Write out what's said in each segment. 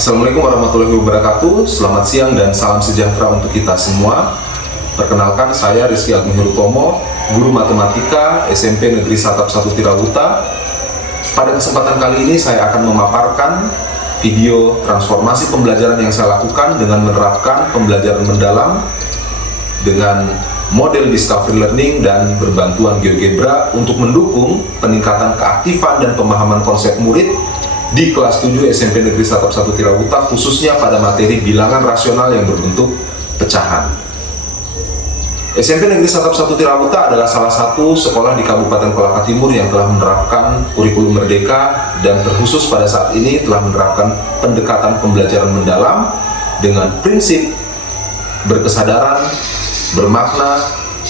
Assalamualaikum warahmatullahi wabarakatuh. Selamat siang dan salam sejahtera untuk kita semua. Perkenalkan, saya Rizky Agung Herutomo, guru matematika SMP Negeri Satap 1 Tirawuta. Pada kesempatan kali ini saya akan memaparkan video transformasi pembelajaran yang saya lakukan dengan menerapkan pembelajaran mendalam dengan model discovery learning dan berbantuan GeoGebra untuk mendukung peningkatan keaktifan dan pemahaman konsep murid di kelas 7 SMP Negeri Satap 1 Tirawuta, khususnya pada materi bilangan rasional yang berbentuk pecahan. SMP Negeri Satap 1 Tirawuta adalah salah satu sekolah di Kabupaten Kolaka Timur yang telah menerapkan kurikulum merdeka dan terkhusus pada saat ini telah menerapkan pendekatan pembelajaran mendalam dengan prinsip berkesadaran, bermakna,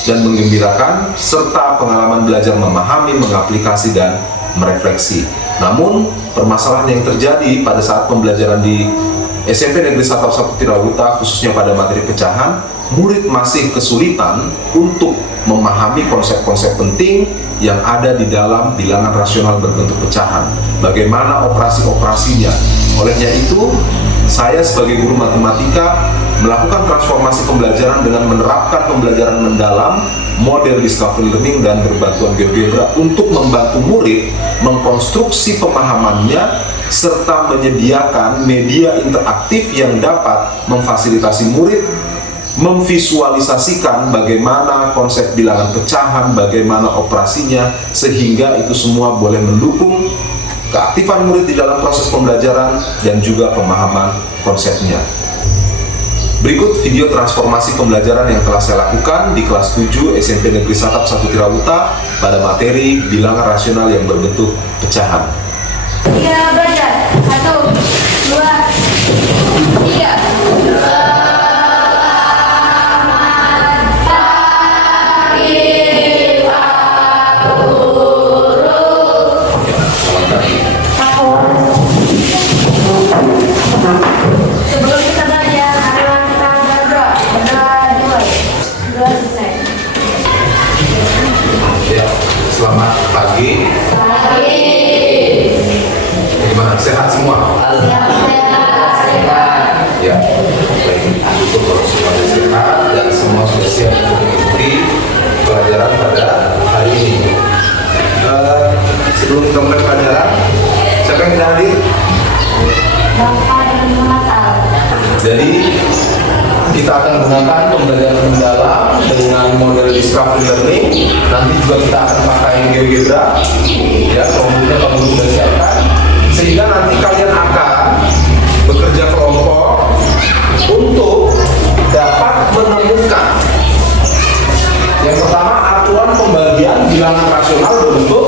dan menggembirakan, serta pengalaman belajar memahami, mengaplikasi, dan merefleksi. Namun, permasalahan yang terjadi pada saat pembelajaran di SMP Negeri Satap 1 Tirawuta, khususnya pada materi pecahan, murid masih kesulitan untuk memahami konsep-konsep penting yang ada di dalam bilangan rasional berbentuk pecahan. Bagaimana operasi-operasinya? Olehnya itu, saya sebagai guru matematika melakukan transformasi pembelajaran dengan menerapkan pembelajaran mendalam, model discovery learning, dan berbantuan GeoGebra untuk membantu murid mengkonstruksi pemahamannya serta menyediakan media interaktif yang dapat memfasilitasi murid memvisualisasikan bagaimana konsep bilangan pecahan, bagaimana operasinya, sehingga itu semua boleh mendukung keaktifan murid di dalam proses pembelajaran dan juga pemahaman konsepnya. Berikut video transformasi pembelajaran yang telah saya lakukan di kelas 7 SMP Negeri Satap 1 Tirawuta pada materi bilangan rasional yang berbentuk pecahan. Iya, belajar. 1, 2, 3. Sebelum kita belajar, kita berdoa. Berdoa dulu. Berdoa selesai. Ya, selamat pagi. Gimana? Sehat semua? Ya, baik. Syukur kalau semuanya sehat dan semua sudah siap untuk mengikuti pelajaran pada hari ini. Sebelum kita mulai pelajaran, siapa yang tidak hadir? Bapak dan Mata. Jadi kita akan menggunakan pembelajaran mendalam dengan model discovery learning. Nanti juga kita akan pakai GeoGebra, ya, kelompoknya kamu sudah siapkan, sehingga nanti kalian akan bekerja kelompok untuk dapat menemukan yang pertama aturan pembagian bilangan rasional berbentuk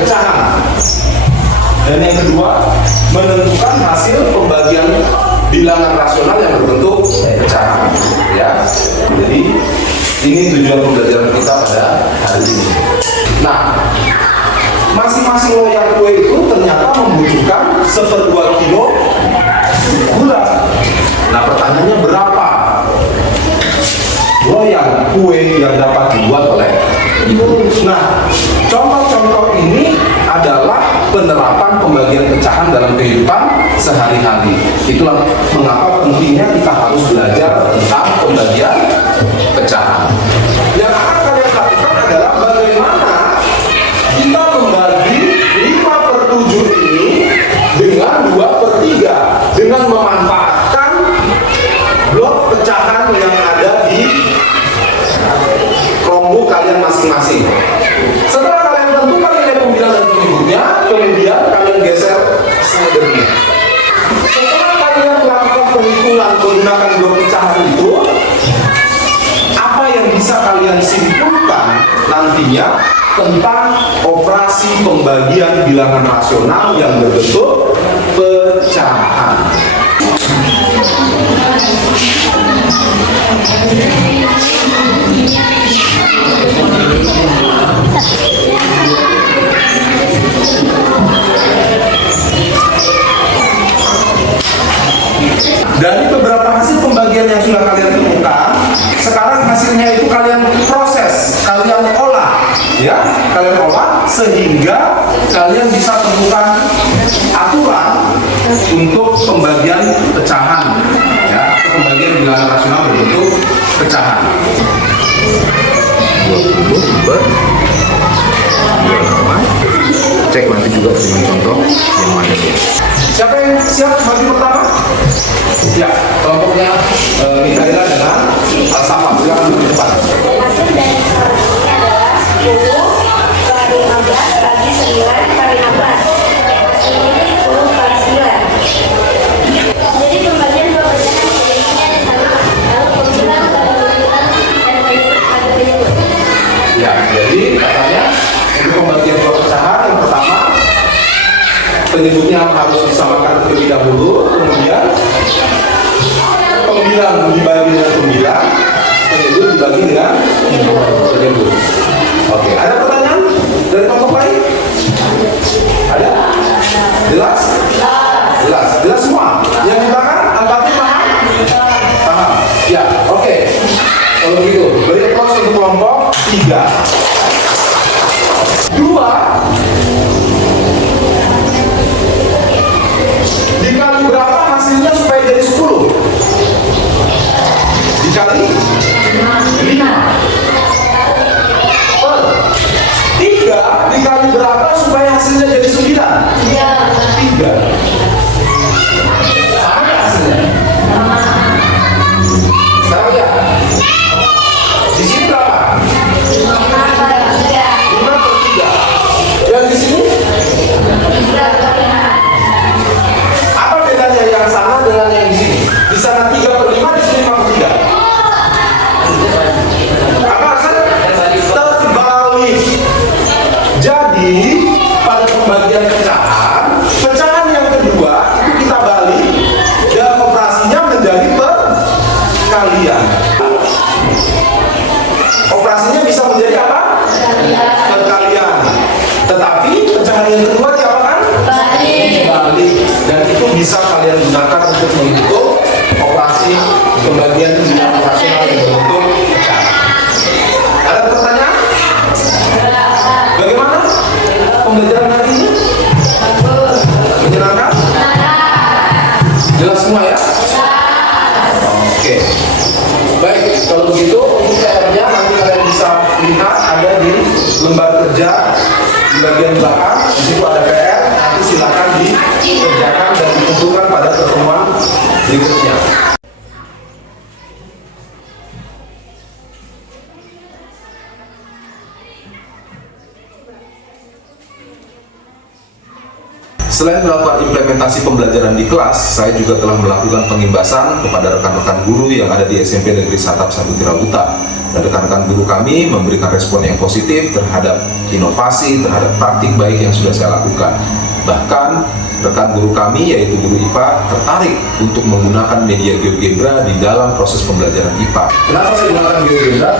pecahan, dan yang kedua menentukan hasil pembagian bilangan rasional yang berbentuk pecahan, ya. Jadi ini tujuan pembelajaran kita pada hari ini. Nah, masing-masing loyang kue itu ternyata membutuhkan 1/2 kilo gula. Nah, pertanyaannya berapa loyang kue yang dapat dibuat oleh ibu? Nah, contoh-contoh ini adalah penerapan pembagian pecahan dalam kehidupan sehari-hari. Itulah mengapa pentingnya kita harus belajar tentang pembagian pecahan. Yang akan kalian lakukan adalah bagaimana kita membagi 5/7 ini dengan 2/3 dengan memanfaatkan blok pecahan yang ada di kelompok kalian masing-masing. Setelah kalian tentukan nilai pembilangan dan pengikutnya, kemudian kalian geser slidernya. Setelah kalian melakukan perhitungan menggunakan blok pecahan itu, apa yang bisa kalian simpulkan nantinya tentang operasi pembagian bilangan rasional yang berbentuk pecahan. Dari beberapa hasil pembagian yang sudah kalian temukan, sekarang hasilnya itu kalian proses, kalian olah, ya, kalian olah sehingga kalian bisa temukan aturan untuk pembagian pecahan, ya, atau pembagian bilangan rasional berbentuk pecahan. 20 per 2. Cek nanti juga dengan contoh yang lainnya. Siapa yang siap bagi pertama? Siap. Kelompoknya Mikaela dengan Al-Sama. Silakan lebih cepat. Hasil dari soal ini adalah 10 kali 15 kali 9 kali 16. Hasilnya 10 kali 9. Jadi pembagian dua pecahan jadinya sama. Lalu pembilang kali pembilang dan penyebut. Ya, jadi katanya untuk pembagian dua pecahan yang pertama penyebutnya harus disamakan terlebih dahulu, kemudian pembilang dibagi dengan pembilang, penyebut dibagi dengan penyebut. Oke, ada pertanyaan dari kelompok lain? Ada? Jelas? Jelas. Jelas semua? Yang di belakang, angkatnya paham? Paham? Ya, oke. Kalau begitu, beri aplaus untuk kelompok 3. 2 dikali berapa hasilnya supaya jadi 10? Dikali 5. 3 dikali berapa supaya hasilnya jadi 9? 3. Sama nggak hasilnya? Sama ya? Di sini berapa? 5 per 3. Yang di sini? Apa bedanya yang sana dengan yang di sini? Di sana 3 per 5, di sini 5 per 3. Apa hasilnya? Terbalik. Jadi pada pembagian pecahan, pecahan yang kedua itu kita balik dan operasinya menjadi perkalian. Operasinya bisa menjadi apa? Perkalian. Tetapi pecahan yang kedua diapakan? Balik. Dan itu bisa kalian gunakan untuk menghitung operasi pembagian bilangan rasional yang berbentuk pecahan. Ada pertanyaan? Bagaimana pembelajaran hari ini? Menyenangkan? Jelas semua ya? Oke. Baik, kalau begitu untuk PR-nya nanti kalian bisa lihat ada di lembar kerja di bagian belakang. Di situ ada PR, nanti silakan dikerjakan dan dikumpulkan pada pertemuan berikutnya. Selain melakukan implementasi pembelajaran di kelas, saya juga telah melakukan pengimbasan kepada rekan-rekan guru yang ada di SMP Negeri Satap 1 Tirahuta. Dan rekan-rekan guru kami memberikan respon yang positif terhadap inovasi, terhadap praktik baik yang sudah saya lakukan. Bahkan rekan guru kami yaitu guru IPA tertarik untuk menggunakan media GeoGebra di dalam proses pembelajaran IPA. Kenapa saya gunakan GeoGebra?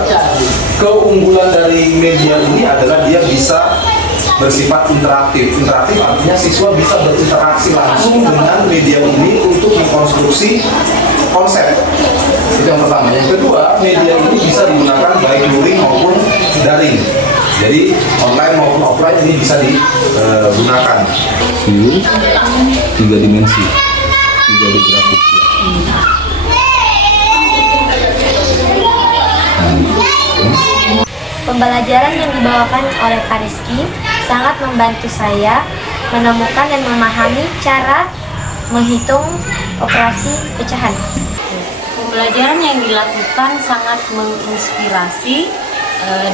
Keunggulan dari media ini adalah dia bisa bersifat interaktif. Interaktif artinya siswa bisa berinteraksi langsung dengan media ini untuk mengkonstruksi konsep. Itu yang pertama. Yang kedua, media ini bisa digunakan baik luring maupun daring. Jadi online maupun offline ini bisa digunakan. View 3 dimensi, 3D grafik. Pembelajaran yang dibawakan oleh Pak Rizky sangat membantu saya menemukan dan memahami cara menghitung operasi pecahan. Pembelajaran yang dilakukan sangat menginspirasi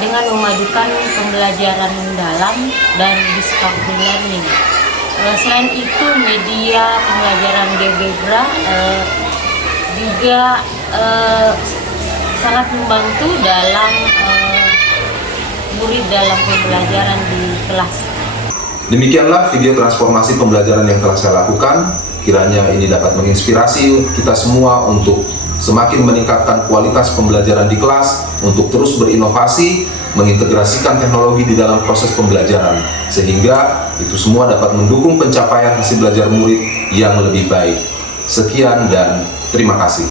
dengan memadukan pembelajaran mendalam dan discovery learning. Selain itu, media pembelajaran GeoGebra juga sangat membantu dalam murid dalam pembelajaran di kelas. Demikianlah video transformasi pembelajaran yang telah saya lakukan. Kiranya ini dapat menginspirasi kita semua untuk semakin meningkatkan kualitas pembelajaran di kelas, untuk terus berinovasi, mengintegrasikan teknologi di dalam proses pembelajaran, sehingga itu semua dapat mendukung pencapaian hasil belajar murid yang lebih baik. Sekian dan terima kasih.